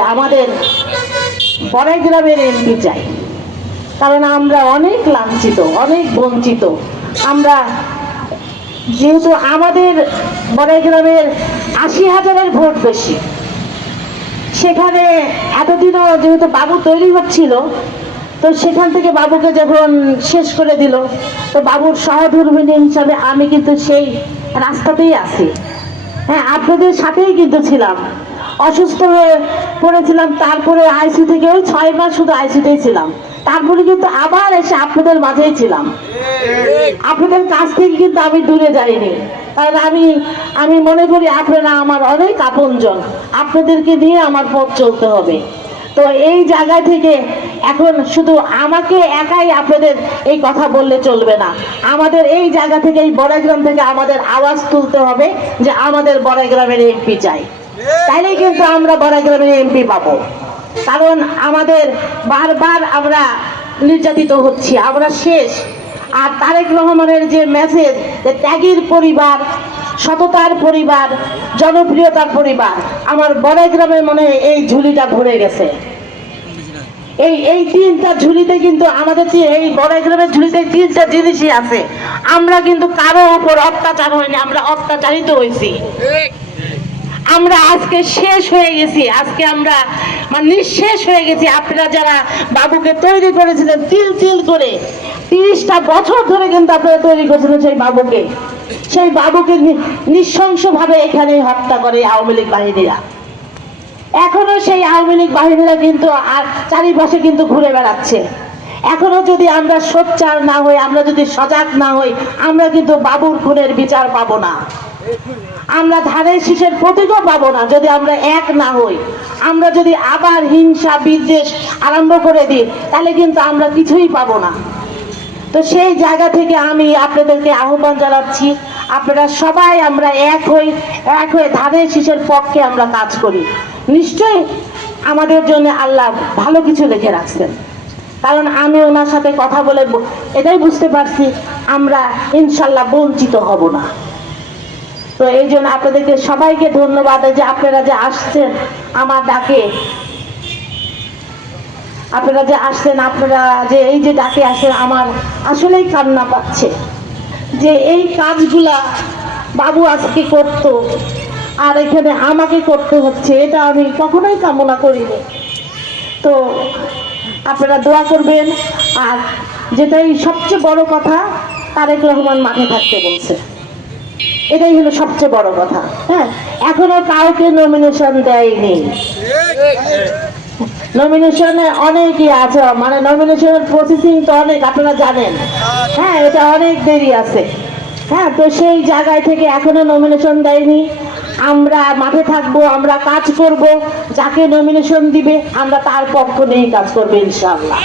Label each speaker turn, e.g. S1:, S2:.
S1: আমাদের বড়াই গ্রামের এমপি চাই। কারণ আমরা অনেক লাঞ্ছিত, অনেক বঞ্চিত। আমরা যেহেতু আমাদের বড়াই গ্রামের আশি হাজারের ভোট বেশি, সেখানে এতদিনও যেহেতু বাবু তৈরি হচ্ছিল, তো সেখান থেকে বাবুকে যখন শেষ করে দিল, তো বাবুর সহধর্মিনী হিসাবে আমি কিন্তু সেই রাস্তাতেই আছি। হ্যাঁ আপনাদের সাথেই কিন্তু ছিলাম। অসুস্থ হয়ে পড়েছিলাম। তারপরে আইসি থেকে ওই ছয় মাস শুধু আইসিতেই ছিলাম। তারপরে কিন্তু আবার এসে আপনাদের মাঝেই ছিলাম। আপনাদের কাছ থেকে কিন্তু আমি দূরে যাইনি। কারণ আমি আমি মনে করি আপনারা আমার অনেক আপনজন। আপনাদেরকে নিয়ে আমার পথ চলতে হবে। তো এই জায়গা থেকে এখন শুধু আমাকে একাই আপনাদের এই কথা বললে চলবে না। আমাদের এই জায়গা থেকে, এই বড়াইগ্রাম থেকে আমাদের আওয়াজ তুলতে হবে যে আমাদের বড়াইগ্রামের এমপি চাই। তাইলেই কিন্তু আমরা বড়াইগ্রামের এমপি পাবো। কারণ আমাদের বারবার আমরা নির্যাতিত হচ্ছি, আমরা শেষ। আর তারেক রহমানের যে মেসেজ যে ত্যাগীর পরিবার, সততার পরিবার, জনপ্রিয়তার পরিবার, আমার বড়াই গ্রামে মনে এই ঝুলিটা ভরে গেছে। এই এই তিনটা ঝুলিতে কিন্তু আমাদের এই বড়াই গ্রামের ঝুলিতে তিনটা জিনিসই আছে। আমরা কিন্তু কারও উপর অত্যাচার হয়নি, আমরা অত্যাচারিত হয়েছি। আমরা আজকে শেষ হয়ে গেছি। আজকে আমরা মানে নিঃশেষ হয়ে গেছি। আপনারা যারা বাবুকে তৈরি করেছিলেন, তিল তিল করে, তিরিশটা বছর ধরে কিন্তু আপনারা তৈরি করেছিলেন সেই বাবুকে। সেই বাবুকে নৃশংসভাবে এখানে হত্যা করে আওয়ামী লীগ বাহিনীরা। এখনও সেই আওয়ামী লীগ বাহিনীরা কিন্তু আর চারিপাশে কিন্তু ঘুরে বেড়াচ্ছে। এখনও যদি আমরা সোচ্চার না হই, আমরা যদি সজাগ না হই, আমরা কিন্তু বাবুর খুনের বিচার পাবো না। আমরা ধানের শীষের প্রতীকও পাবো না যদি আমরা এক না হই। আমরা যদি আবার হিংসা, বিদ্বেষ আরম্ভ করে দিই, তাহলে কিন্তু আমরা কিছুই পাবো না। তো সেই জায়গা থেকে আমি আপনাদেরকে আহ্বান জানাচ্ছি, আপনারা সবাই আমরা এক হই, এক হয়ে ধানের শীষের পক্ষে আমরা কাজ করি। নিশ্চয়ই আমাদের জন্য আল্লাহ ভালো কিছু লিখে রাখছেন। কারণ আমি ওনার সাথে কথা বলে এটাই বুঝতে পারছি, আমরা ইনশাল্লাহ বঞ্চিত হব না। তো এই জন্য আপনাদেরকে সবাইকে ধন্যবাদ যে আপনারা যে আসছেন আমার ডাকে। আপনারা যে আসছেন, আপনারা যে এই যে ডাকে আসেন, আমার আসলেই কান্না পাচ্ছে। যে এই কাজগুলা বাবু আজকে করত, আর এখানে আমাকে করতে হচ্ছে, এটা আমি কখনোই কামনা করিনি। তো আপনারা দোয়া করবেন। আর যেটাই সবচেয়ে বড় কথা, তারেক রহমান মাঠে থাকতে বলছে। এটাই হলো সবচেয়ে বড় কথা। হ্যাঁ এখনও কাউকে নমিনেশন দেয়নি। নমিনেশনে অনেকই আছে মানে নমিনেশনের প্রসেসিং তো অনেক, আপনারা জানেন। হ্যাঁ এটা অনেক দেরি আছে। হ্যাঁ তো সেই জায়গায় থেকে এখনও নমিনেশন দেয়নি। আমরা মাঠে থাকব, আমরা কাজ করব, যাকে নমিনেশন দিবে, আমরা তার পক্ষ নিয়েই কাজ করব ইনশাআল্লাহ।